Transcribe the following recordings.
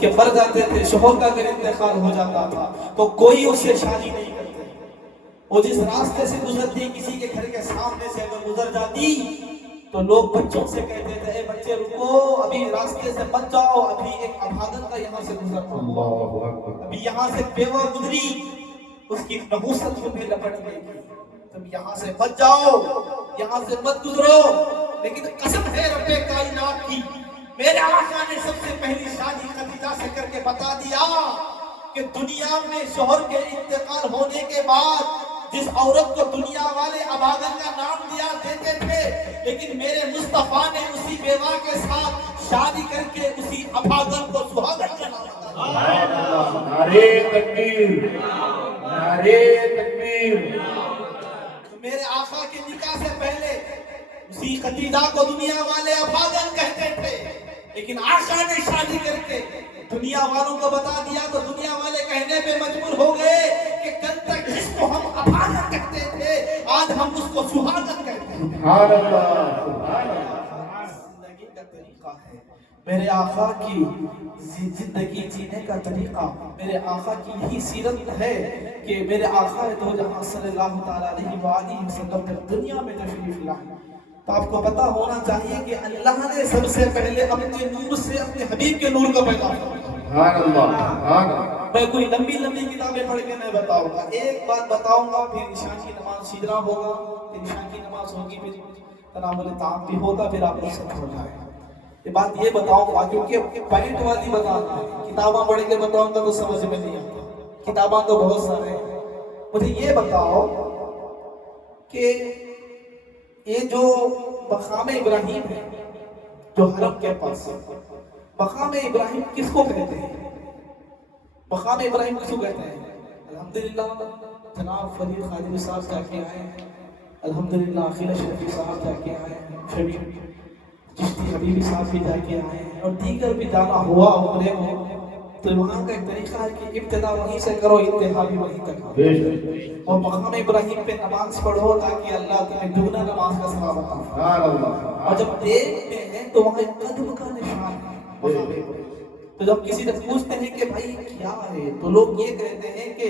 के मर जाते थे, शोहर का अगर इंतकाल हो जाता था तो कोई उससे शादी नहीं करते। वो जिस रास्ते से गुजरती, किसी के घर के सामने से अगर गुजर जाती तो लोग बच्चों से कहते थे, ए बच्चे रुको, अभी रास्ते से मत जाओ, अभी एक अभागन का यहाँ से गुजरना, अभी यहाँ से बेवा गुजरी, उसकी नहुसत तुम्हें लपट लेगी, तुम यहाँ से मत जाओ, यहाँ से मत गुजरो। लेकिन कसम है रब्बे कायनात की, मेरे आका ने सबसे पहली शादी खदीजा से करके बता दिया कि दुनिया में शोहर के इंतकाल होने के बाद जिस औरत को दुनिया वाले अभागन का नाम दिया देते थे, लेकिन मेरे मुस्तफा ने उसी बेवा के साथ शादी करके उसी अभागन को सुहागन का नाम दिया। नारे तकबीर, नारे तकबीर। मेरे आका के निकाह से पहले उसी खदीजा को दुनिया वाले अभागन कहते थे, लेकिन आका ने शादी करके दुनिया वालों को बता दिया तो दुनिया वाले कहने पे मजबूर हो गए कि कल तक जिसको हम अभागन कहते थे आज हम उसको सुहागन कहते हैं। सुभान अल्लाह, सुभान अल्लाह। जिंदगी का तरीका है, मेरे आका की जिंदगी जीने का तरीका, मेरे आका की यही सीरत है कि मेरे आका दो जहां सल्लल्लाहु अलैहि वसल्लम दुनिया में तशरीफ लाए। तो आपको पता होना चाहिए कि अल्लाह ने सबसे पहले अपने नूर से अपने हबीब के नूर को पैदा किया। सुभान अल्लाह, सुभान अल्लाह। मैं कोई लंबी लंबी किताबें पढ़ के नहीं बताऊंगा, एक बात बताऊंगा, फिर ईशा की नमाज सीधना होगा, फिर ईशा की नमाज होगी, फिर तनावुल ताम भी होगा, फिर आप लोग सब हो जाएगा। ये बात ये बताऊंगा क्योंकि पॉइंट वाली बताना है, किताबें पढ़ के बताऊंगा तो समझ में नहीं आता, किताबें तो बहुत सारे हैं। मुझे ये बताओ कि ये जो मकाम इब्राहिम है जो हरम के पास, मकाम इब्राहिम किसको कहते हैं? मकाम इब्राहिम किसको कहते हैं? अल्हम्दुलिल्लाह जनाब फरीद खादिम साहब जाके आए हैं, अल्हम्दुलिल्लाह अखिल शरीफ साहब जाके आए हैं, शरीफ चिश्ती हबीबी साहब भी जाके आए हैं, और दीगर भी जाना हुआ उम्रे में। तो वहाँ का एक तरीका है कि इब्तिदा वहीं से करो, इंतहा भी वहीं तक करो, और मकाम इब्राहिम पे नमाज पढ़ो ताकि अल्लाह तुम्हें दुगना नमाज का सवाब अता। और जब देखते हैं तो वहाँ एक कदम का निशान है। तो जब किसी से पूछते हैं कि भाई क्या है, तो लोग ये कहते हैं कि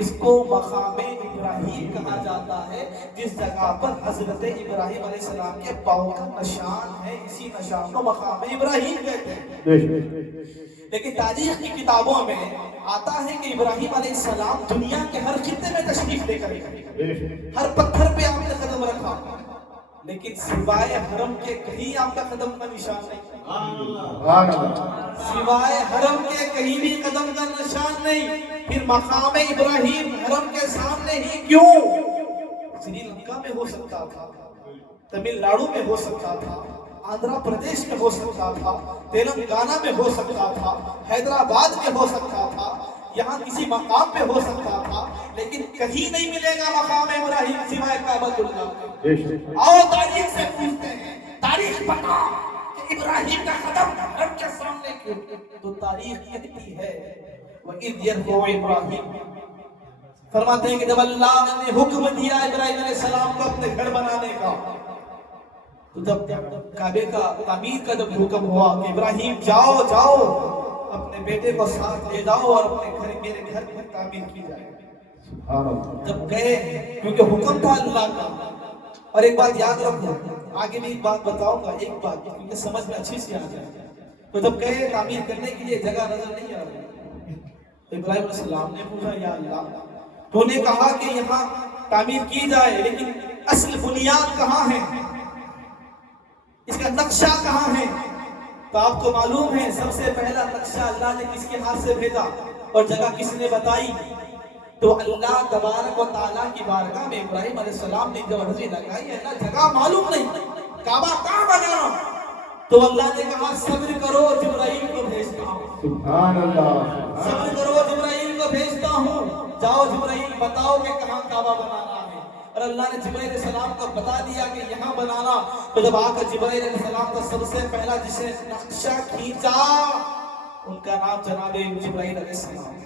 इसको मकाम इब्राहिम कहा जाता है, जिस जगह पर हजरत इब्राहिम अलैहिस्सलाम के पाँव का निशान है, इसी निशान को मकाम इब्राहिम कहते हैं। लेकिन तारीख की किताबों में आता है कि इब्राहिम अलैहिस्सलाम दुनिया के हर खित्ते में तशरीफ लेकर गए, हर पत्थर पे आपने कदम रखा, लेकिन सिवाय हरम के कहीं आपका कदम का निशान नहीं, सिवाय हरम के कहीं भी कदम का निशान नहीं। फिर मकाम इब्राहिम हरम के सामने ही क्यों? श्रीलंका में हो सकता था, तमिलनाडु में हो सकता था, आंध्र प्रदेश में हो सकता था, तेलंगाना में हो सकता था, हैदराबाद में हो सकता था, यहाँ किसी मकाम पे हो सकता था, लेकिन कहीं नहीं मिलेगा मकाम इब्राहिम सिवाय काबतुल्लाह के। आओ तारीख से पूछते हैं, तारीख बता कि इब्राहिम का कदम हरम के सामने क्यों? तो तारीख कहती है वइज़ यरफ़उ इब्राहिम, फरमाते हैं कि जब अल्लाह ने हुक्म दिया इब्राहिम अलैहिस्सलाम को अपने घर बनाने का, तो जब काबे का तामीर का जब हुक्म हुआ कि इब्राहिम जाओ जाओ अपने बेटे को साथ ले जाओ और अपने घर, मेरे घर की तामीर की जाए। जब गए, क्योंकि हुक्म था अल्लाह का। और एक बात याद रखो, आगे भी एक बात बताऊंगा, एक बात क्योंकि समझ में अच्छी सी आ जाए। तो जब गए तामीर करने के लिए जगह नजर नहीं आ रही, तो इब्राहिम अलैहिस्सलाम ने पूछा या अल्लाह, तूने कहा कि यहाँ तामीर की जाए, लेकिन असल बुनियाद कहाँ है, इसका नक्शा कहाँ है? तो आपको मालूम है सबसे पहला नक्शा अल्लाह ने किसके हाथ से भेजा और जगह किसने बताई? तो अल्लाह तबारक व तआला की बारगाह में इब्राहिम अलैहिस्सलाम ने जब अर्जी लगाई, अल्लाह जगह मालूम नहीं, काबा कहाँ बनाना? तो अल्लाह ने कहा सब्र करो, जिब्राइल को भेजता हूँ। सुभान अल्लाह, सब्र करो, जिब्राइल को भेजता हूँ, जाओ जिब्राइल बताओ कि कहाँ काबा बनाना है। और अल्लाह ने जिब्राइल अलैहिस्सलाम को बता दिया कि यहाँ बनाना। तो जब आकर जिब्राइल अलैहिस्सलाम का सबसे पहला जिसे नक्शा खींचा, उनका नाम जनाब जिब्राइल अलैहिस्सलाम।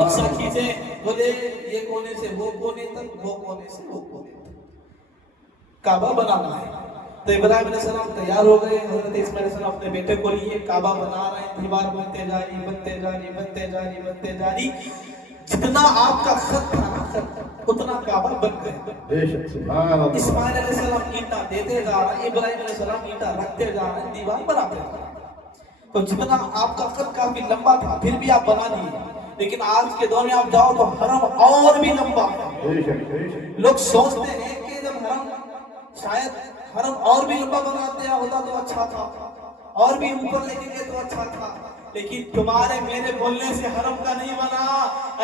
नक्शा खींचे, बोले ये कोने से वो कोने तक, वो कोने से वो कोने तक काबा बनाना है। تو ابراہیم علیہ السلام تیار ہو گئے. حضرت اسماعیل علیہ السلام اپنے بیٹے کو لیے کعبہ بنا رہے ہیں. دیوار بنتے جا رہی بنتے جا رہی بنتے جا رہی بنتے جا رہی. جتنا آپ کا خط تھا نا خط اتنا کعبہ بن گئے. بے شک سبحان اللہ. اسماعیل علیہ السلام اینٹا دیتے جا رہے ہیں, ابراہیم علیہ السلام اینٹا رکھتے جا رہے ہیں, دیوار بناتے جا رہے ہیں. تو جتنا آپ کا خط کافی لمبا تھا پھر بھی آپ بنا دیے. لیکن آج کے دور میں آپ جاؤ تو حرم اور بھی لمبا ہے. بے شک بے شک. لوگ سوچتے ہیں کہ جب حرم شاید حرم اور بھی لمبا بنا دیا ہوتا تو اچھا تھا, اور بھی اوپر لے کے گئے تو اچھا تھا. لیکن تمہارے میرے بولنے سے حرم کا نہیں بنا,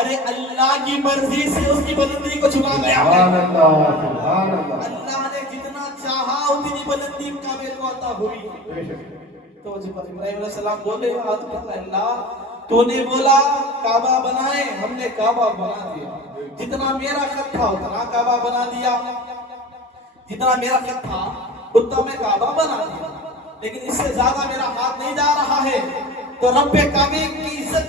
ارے اللہ کی مرضی سے اس کی بلندی کو چھپا گیا ہے. سبحان اللہ سبحان اللہ. اللہ نے جتنا چاہا اتنی بلندی کعبے کو عطا ہوئی. بے شک. تو ابراہیم علیہ السلام بولے اللہ تو نے بولا کعبہ بنائے, ہم نے کعبہ بنا دیا. جتنا میرا خط تھا اتنا کعبہ بنا دیا, جتنا میرا خط تھا اتنا میں کعبہ بنا دیا. لیکن اس سے زیادہ میرا ہاتھ نہیں جا رہا ہے. تو رب کعبے